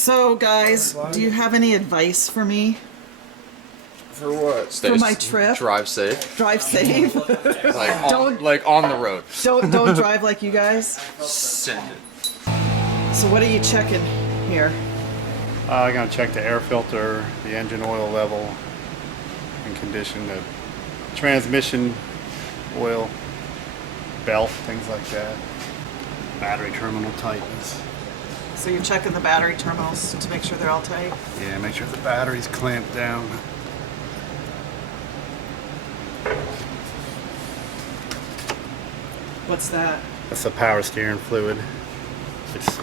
So, guys, do you have any advice for me? For what? For my trip? Drive safe. Drive safe. Like on the road. Don't drive like you guys. Send it. So what are you checking here? I'm going to check the air filter, the engine oil level and condition, the transmission oil, belt, things like that. Battery terminal tightness. So you're checking the battery terminals to make sure they're all tight? Yeah, make sure the battery's clamped down. What's that? That's the power steering fluid. It's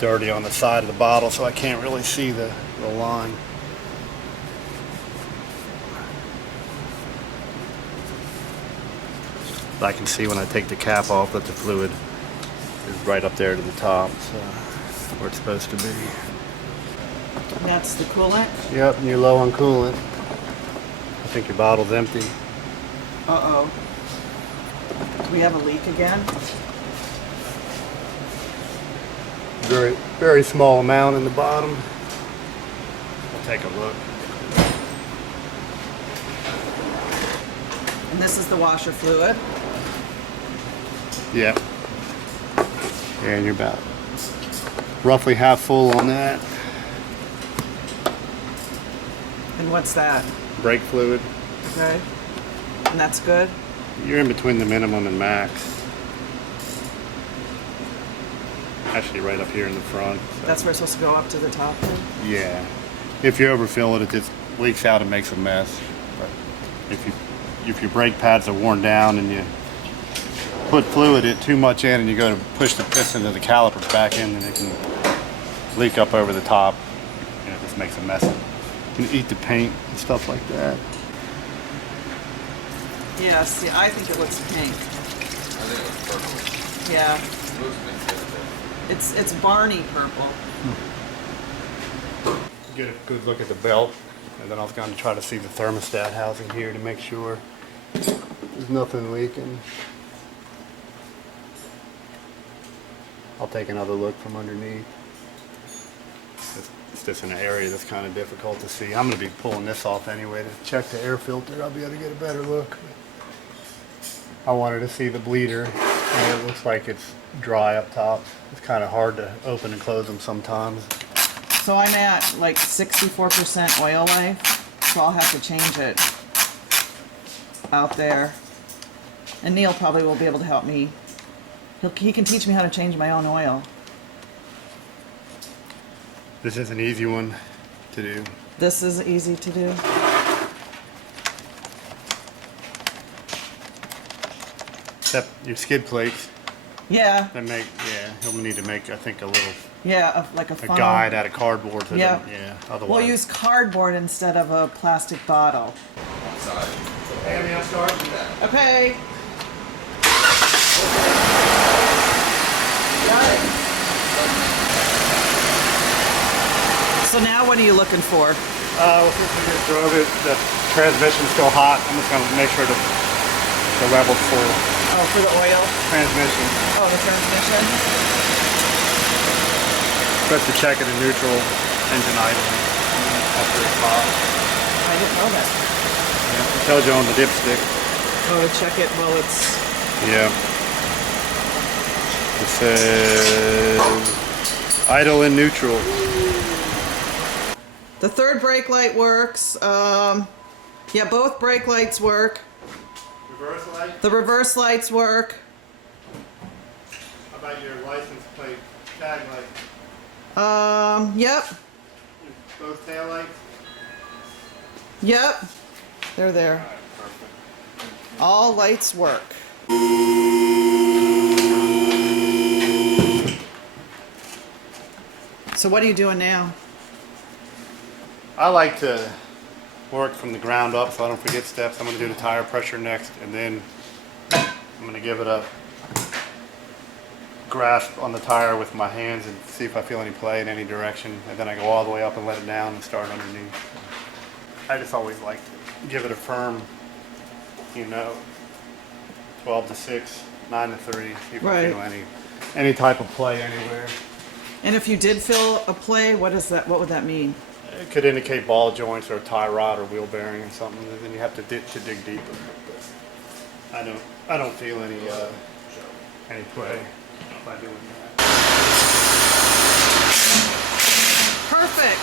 dirty on the side of the bottle, so I can't really see the line. But I can see when I take the cap off that the fluid is right up there to the top, so where it's supposed to be. And that's the coolant? Yep, and you're low on coolant. I think your bottle's empty. Uh-oh. Do we have a leak again? Very, very small amount in the bottom. I'll take a look. And this is the washer fluid? Yep. And you're about roughly half full on that. And what's that? Brake fluid. Okay. And that's good? You're in between the minimum and max. Actually right up here in the front. So. That's where it's supposed to go up to the top then? Yeah. If you overfill it, it just leaks out and makes a mess. But if your brake pads are worn down and you put fluid too much in and you go to push the piston of the calipers back in, then it can leak up over the top. And it just makes a mess. You can eat the paint and stuff like that. Yeah, see, I think it looks pink. I think it looks purple. Yeah. It looks pink. It's Barney purple. Get a good look at the belt, and then I was going to try to see the thermostat housing here to make sure there's nothing leaking. I'll take another look from underneath. It's just in an area that's kind of difficult to see. I'm going to be pulling this off anyway to check the air filter. I'll be able to get a better look. I wanted to see the bleeder, and it looks like it's dry up top. It's kind of hard to open and close them sometimes. So I'm at like 64% oil life, so I'll have to change it out there. And Neil probably will be able to help me. He can teach me how to change my own oil. This is an easy one to do. This is easy to do. Except your skid plates. Yeah. He'll need to make, I think, a little Yeah, like a funnel. guide out of cardboard. So Yeah. Otherwise. We'll use cardboard instead of a plastic bottle. Outside. Amy, I'll start. Okay. Got it. So now what are you looking for? Since we just drove it, the transmission's still hot. I'm just going to make sure the level's full. Oh, for the oil? Transmission. Oh, the transmission? Supposed to check it in neutral, engine idling. After it's hot. I didn't know that. Yeah, it tells you on the dipstick. Oh, check it while it's... Yeah. It says idle in neutral. The third brake light works. Yeah, both brake lights work. Reverse light? The reverse lights work. How about your license plate tag light? Yep. Both tail lights? Yep. They're there. Perfect. All lights work. So what are you doing now? I like to work from the ground up so I don't forget steps. I'm going to do the tire pressure next, and then I'm going to give it a grasp on the tire with my hands and see if I feel any play in any direction, and then I go all the way up and let it down and start underneath. I just always like to give it a firm, 12 to 6, 9 to 3, see if I feel any type of play anywhere. And if you did feel a play, what is that? What would that mean? It could indicate ball joints or a tie rod or wheel bearing or something, and then you have to dig deeper. But I don't feel any play by doing that. Perfect.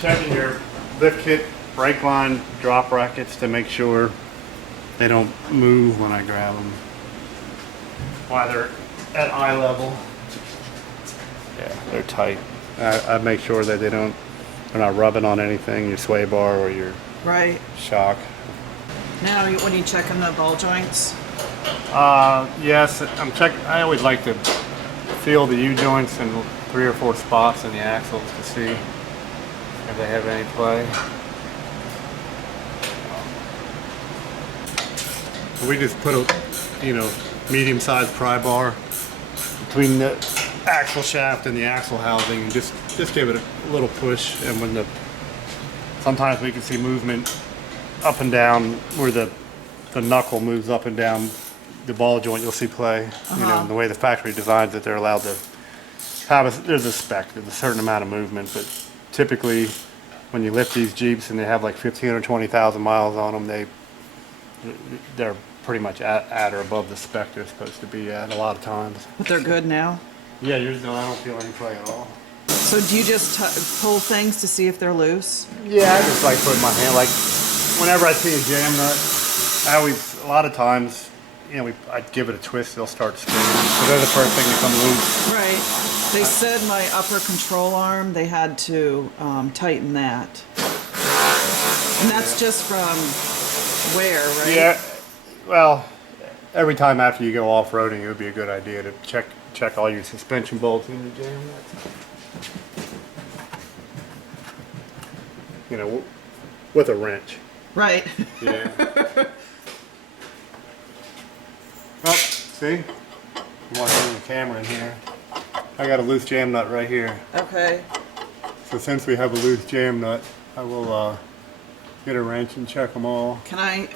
Checking your lift kit, brake line, drop brackets to make sure they don't move when I grab them. While they're at eye level, yeah, they're tight. I make sure that they're not rubbing on anything, your sway bar or your Right. shock. Now, when you checking the ball joints? Yes, I always like to feel the U-joints in 3 or 4 spots in the axles to see if they have any play. We just put a, medium-sized pry bar between the axle shaft and the axle housing, and just give it a little push. And sometimes we can see movement up and down where the knuckle moves up and down the ball joint, you'll see play. The way the factory designs it, they're allowed to have there's a spec, there's a certain amount of movement, but typically when you lift these Jeeps and they have like 15 or 20,000 miles on them, they're pretty much at or above the spec they're supposed to be at a lot of times. But they're good now? Yeah, yours don't. I don't feel any play at all. So do you just pull things to see if they're loose? Yeah, I just like putting my hand, like whenever I see a jam nut, a lot of times, I'd give it a twist, they'll start spinning. So they're the first thing to come loose. Right. They said my upper control arm, they had to tighten that. And that's just from wear, right? Yeah, well, every time after you go off-roading, it would be a good idea to check all your suspension bolts in your jam nuts. With a wrench. Right. Yeah. Oh, see? You want to bring the camera in here. I got a loose jam nut right here. Okay. So since we have a loose jam nut, I will get a wrench and check them all. Can I?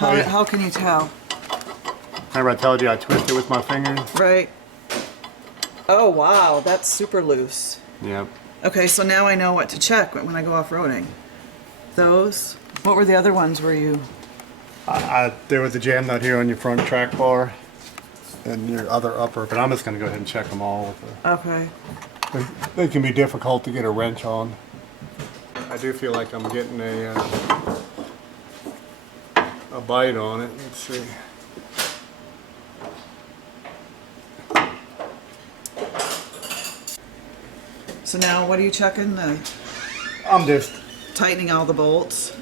Oh, yeah. How can you tell? Remember I told you I twist it with my fingers? Right. Oh wow, that's super loose. Yep. Okay, so now I know what to check when I go off-roading. Those. What were the other ones where you... There was a jam nut here on your front track bar and your other upper, but I'm just going to go ahead and check them all. Okay. They can be difficult to get a wrench on. I do feel like I'm getting a bite on it. Let's see. So now what are you checking? I'm just Tightening all the bolts?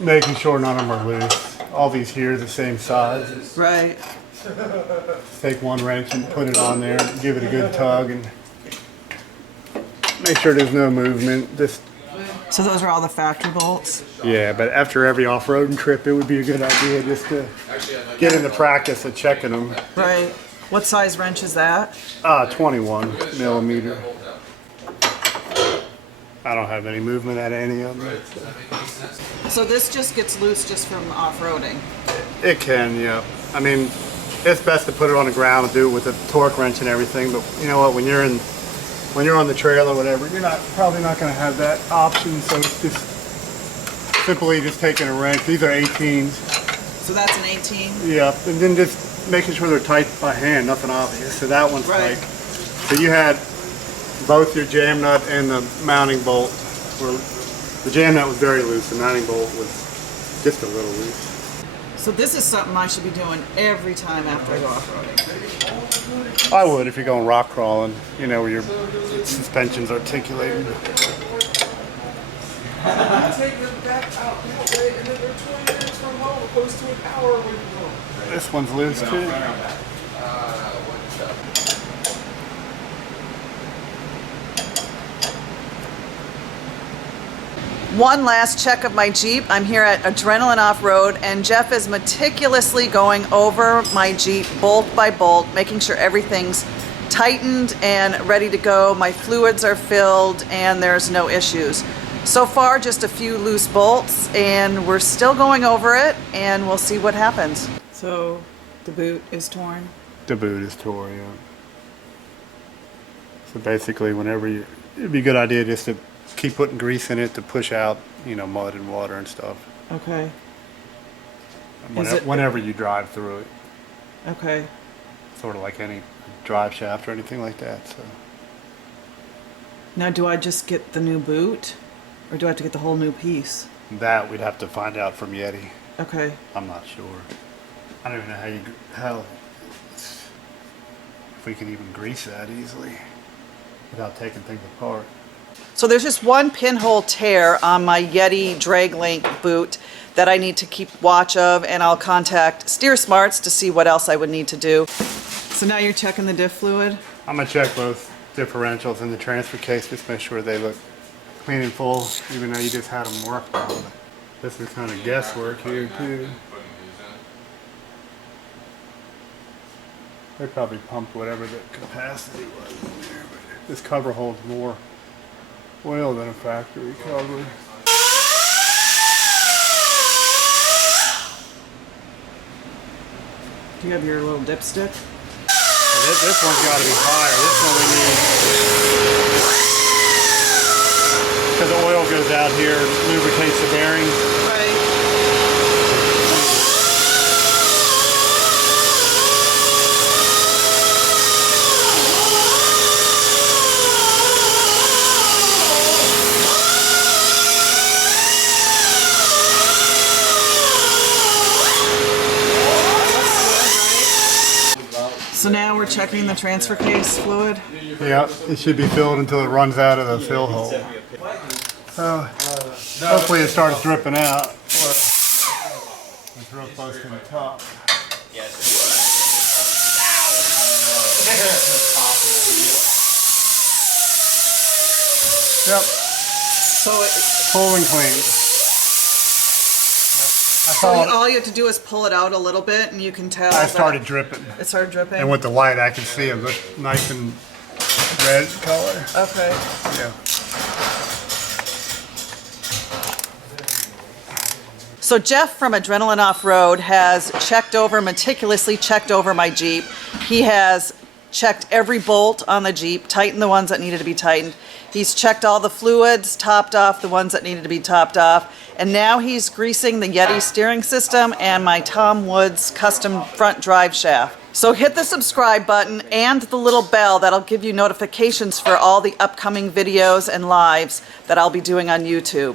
making sure none of them are loose. All these here are the same size. Right. Take one wrench and put it on there, give it a good tug, and make sure there's no movement. So those are all the factory bolts? Yeah, but after every off-roading trip, it would be a good idea just to get in the practice of checking them. Right. What size wrench is that? 21 millimeter. I don't have any movement at any of them. So this just gets loose just from off-roading? It can, yeah. I mean, it's best to put it on the ground and do it with a torque wrench and everything, but you know what, when you're on the trail or whatever, you're probably not going to have that option, so it's just simply just taking a wrench. These are 18s. So that's an 18? Yeah, and then just making sure they're tight by hand, nothing obvious. So that one's Right. tight. So you had both your jam nut and the mounting bolt. The jam nut was very loose, the mounting bolt was just a little loose. So this is something I should be doing every time after I go off-roading? I would if you're going rock crawling, where your suspension's articulated. This one's loose too. One last check of my Jeep. I'm here at Adrenaline Off-Road, and Jeff is meticulously going over my Jeep bolt by bolt, making sure everything's tightened and ready to go. My fluids are filled and there's no issues. So far, just a few loose bolts, and we're still going over it, and we'll see what happens. So The boot is torn. The boot is torn, yeah. So basically, it'd be a good idea just to keep putting grease in it to push out, you know, mud and water and stuff. Okay. Whenever you drive through it. Okay. Sort of like any drive shaft or anything like that, so. Now, do I just get the new boot, or do I have to get the whole new piece? That we'd have to find out from Yeti. Okay. I'm not sure. I don't even know if we can even grease that easily without taking things apart. So there's just one pinhole tear on my Yeti drag link boot that I need to keep watch of, and I'll contact Steer Smarts to see what else I would need to do. So now you're checking the diff fluid? I'm gonna check both differentials in the transfer case, just make sure they look clean and full, even though you just had them worked on. This is kind of guesswork here too. They probably pumped whatever the capacity was in there, but this cover holds more oil than a factory cover. Do you have your little dipstick? This one's got to be higher. This one we need, because the oil goes out here, lubricates the bearings. Right. So now we're checking the transfer case fluid. Yeah, it should be filled until it runs out of the fill hole. So hopefully it starts dripping out. It's real close to the top. Yep, So full and clean. all you have to do is pull it out a little bit, and you can tell. I started dripping. It started dripping. And with the light, I can see it look nice and red color. Okay. Yeah. So Jeff from Adrenaline Off-Road has meticulously checked over my Jeep. He has checked every bolt on the Jeep, tightened the ones that needed to be tightened. He's checked all the fluids, topped off the ones that needed to be topped off. And now he's greasing the Yeti steering system and my Tom Woods custom front drive shaft. So hit the subscribe button and the little bell. That'll give you notifications for all the upcoming videos and lives that I'll be doing on YouTube.